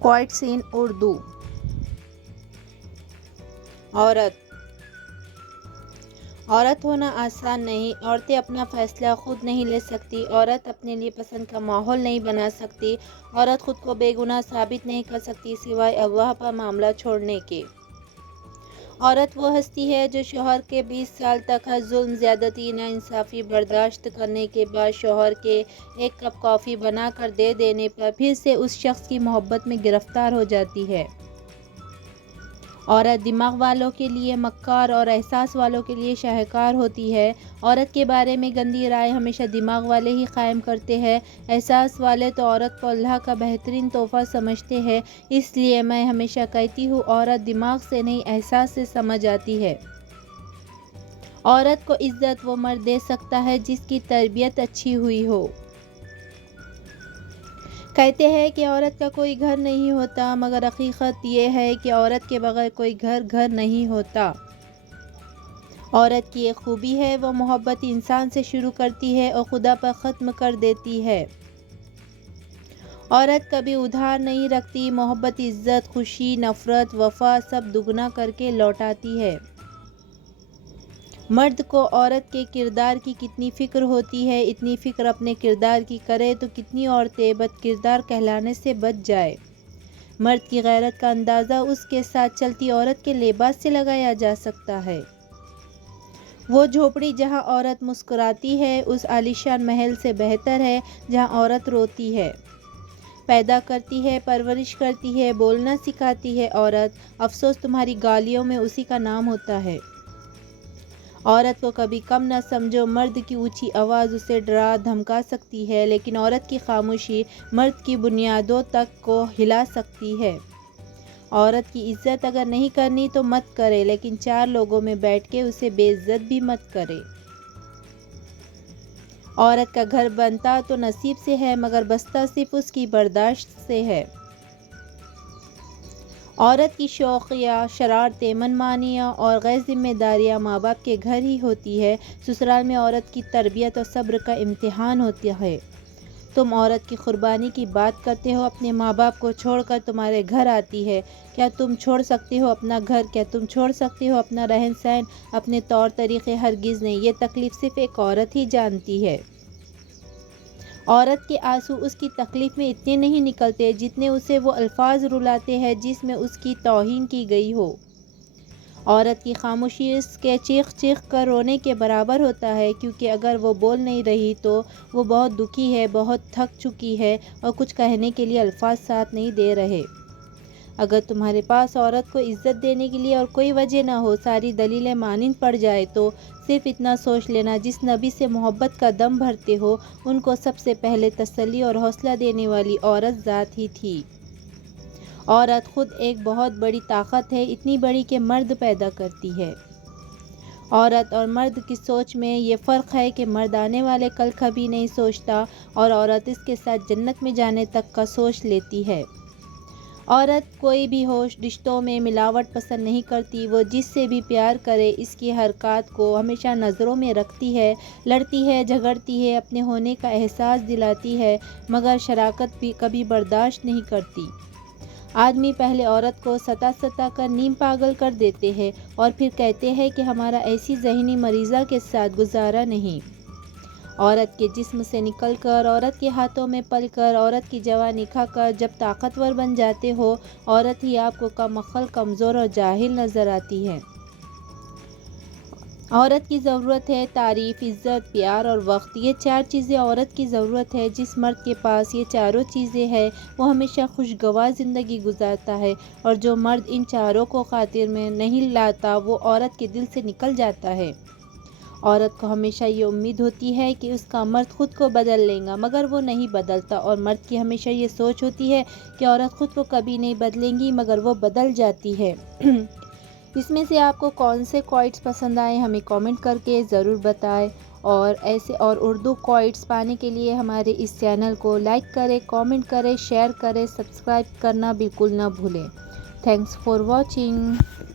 کوائٹس ان اردو۔ عورت ہونا آسان نہیں۔ عورتیں اپنا فیصلہ خود نہیں لے سکتی۔ عورت اپنے لیے پسند کا ماحول نہیں بنا سکتی۔ عورت خود کو بے گناہ ثابت نہیں کر سکتی سوائے اللہ پر معاملہ چھوڑنے کے۔ عورت وہ ہستی ہے جو شوہر کے 20 سال تک ہر ظلم، زیادتی، ناانصافی برداشت کرنے کے بعد شوہر کے ایک کپ کافی بنا کر دے دینے پر پھر سے اس شخص کی محبت میں گرفتار ہو جاتی ہے۔ عورت دماغ والوں کے لیے مکار اور احساس والوں کے لیے شاہکار ہوتی ہے۔ عورت کے بارے میں گندی رائے ہمیشہ دماغ والے ہی قائم کرتے ہیں۔ احساس والے تو عورت کو اللہ کا بہترین تحفہ سمجھتے ہیں۔ اس لیے میں ہمیشہ کہتی ہوں، عورت دماغ سے نہیں احساس سے سمجھ آتی ہے۔ عورت کو عزت وہ مرد دے سکتا ہے جس کی تربیت اچھی ہوئی ہو۔ کہتے ہیں کہ عورت کا کوئی گھر نہیں ہوتا، مگر حقیقت یہ ہے کہ عورت کے بغیر کوئی گھر نہیں ہوتا۔ عورت کی ایک خوبی ہے، وہ محبت انسان سے شروع کرتی ہے اور خدا پر ختم کر دیتی ہے۔ عورت کبھی ادھار نہیں رکھتی، محبت، عزت، خوشی، نفرت، وفا سب دگنا کر کے لوٹاتی ہے۔ مرد کو عورت کے کردار کی کتنی فکر ہوتی ہے، اتنی فکر اپنے کردار کی کرے تو کتنی عورتیں بد کردار کہلانے سے بچ جائیں۔ مرد کی غیرت کا اندازہ اس کے ساتھ چلتی عورت کے لباس سے لگایا جا سکتا ہے۔ وہ جھونپڑی جہاں عورت مسکراتی ہے اس عالیشان محل سے بہتر ہے جہاں عورت روتی ہے۔ پیدا کرتی ہے، پرورش کرتی ہے، بولنا سکھاتی ہے عورت، افسوس تمہاری گالیوں میں اسی کا نام ہوتا ہے۔ عورت کو کبھی کم نہ سمجھو، مرد کی اونچی آواز اسے ڈرا دھمکا سکتی ہے، لیکن عورت کی خاموشی مرد کی بنیادوں تک کو ہلا سکتی ہے۔ عورت کی عزت اگر نہیں کرنی تو مت کرے، لیکن 4 لوگوں میں بیٹھ کے اسے بے عزت بھی مت کرے۔ عورت کا گھر بنتا تو نصیب سے ہے، مگر بستا صرف اس کی برداشت سے ہے۔ عورت کی شوقیاں، شرارتیں، منمانیاں اور غیر ذمہ داریاں ماں باپ کے گھر ہی ہوتی ہے۔ سسرال میں عورت کی تربیت اور صبر کا امتحان ہوتا ہے۔ تم عورت کی قربانی کی بات کرتے ہو، اپنے ماں باپ کو چھوڑ کر تمہارے گھر آتی ہے۔ کیا تم چھوڑ سکتے ہو اپنا گھر؟ کیا تم چھوڑ سکتے ہو اپنا رہن سہن، اپنے طور طریقے؟ ہرگز نہیں۔ یہ تکلیف صرف ایک عورت ہی جانتی ہے۔ عورت کے آنسو اس کی تکلیف میں اتنے نہیں نکلتے جتنے اسے وہ الفاظ رلاتے ہیں جس میں اس کی توہین کی گئی ہو۔ عورت کی خاموشی اس کے چیخ چیخ کر رونے کے برابر ہوتا ہے، کیونکہ اگر وہ بول نہیں رہی تو وہ بہت دکھی ہے، بہت تھک چکی ہے اور کچھ کہنے کے لیے الفاظ ساتھ نہیں دے رہے۔ اگر تمہارے پاس عورت کو عزت دینے کے لیے اور کوئی وجہ نہ ہو، ساری دلیلیں مانند پڑ جائے، تو صرف اتنا سوچ لینا، جس نبی سے محبت کا دم بھرتے ہو ان کو سب سے پہلے تسلی اور حوصلہ دینے والی عورت ذات ہی تھی۔ عورت خود ایک بہت بڑی طاقت ہے، اتنی بڑی کہ مرد پیدا کرتی ہے۔ عورت اور مرد کی سوچ میں یہ فرق ہے کہ مرد آنے والے کل کبھی نہیں سوچتا اور عورت اس کے ساتھ جنت میں جانے تک کا سوچ لیتی ہے۔ عورت کوئی بھی ہو، رشتوں میں ملاوٹ پسند نہیں کرتی۔ وہ جس سے بھی پیار کرے اس کی حرکات کو ہمیشہ نظروں میں رکھتی ہے، لڑتی ہے، جھگڑتی ہے، اپنے ہونے کا احساس دلاتی ہے، مگر شراکت بھی کبھی برداشت نہیں کرتی۔ آدمی پہلے عورت کو ستا کر نیم پاگل کر دیتے ہیں اور پھر کہتے ہیں کہ ہمارا ایسی ذہنی مریضہ کے ساتھ گزارا نہیں۔ عورت کے جسم سے نکل کر، عورت کے ہاتھوں میں پل کر، عورت کی جوانی کھا کر جب طاقتور بن جاتے ہو، عورت ہی آپ کو کم عقل، کمزور اور جاہل نظر آتی ہے۔ عورت کی ضرورت ہے تعریف، عزت، پیار اور وقت۔ یہ 4 چیزیں عورت کی ضرورت ہے۔ جس مرد کے پاس یہ چاروں چیزیں ہیں وہ ہمیشہ خوشگوار زندگی گزارتا ہے، اور جو مرد ان چاروں کو خاطر میں نہیں لاتا وہ عورت کے دل سے نکل جاتا ہے۔ عورت کو ہمیشہ یہ امید ہوتی ہے کہ اس کا مرد خود کو بدل لے گا، مگر وہ نہیں بدلتا، اور مرد کی ہمیشہ یہ سوچ ہوتی ہے کہ عورت خود کو کبھی نہیں بدلے گی، مگر وہ بدل جاتی ہے۔ اس میں سے آپ کو کون سے کوٹس پسند آئے ہمیں کامنٹ کر کے ضرور بتائیں، اور ایسے اور اردو کوٹس پانے کے لیے ہمارے اس چینل کو لائک کریں، کامنٹ کریں، شیئر کریں، سبسکرائب کرنا بالکل نہ بھولیں۔ Thanks for watching.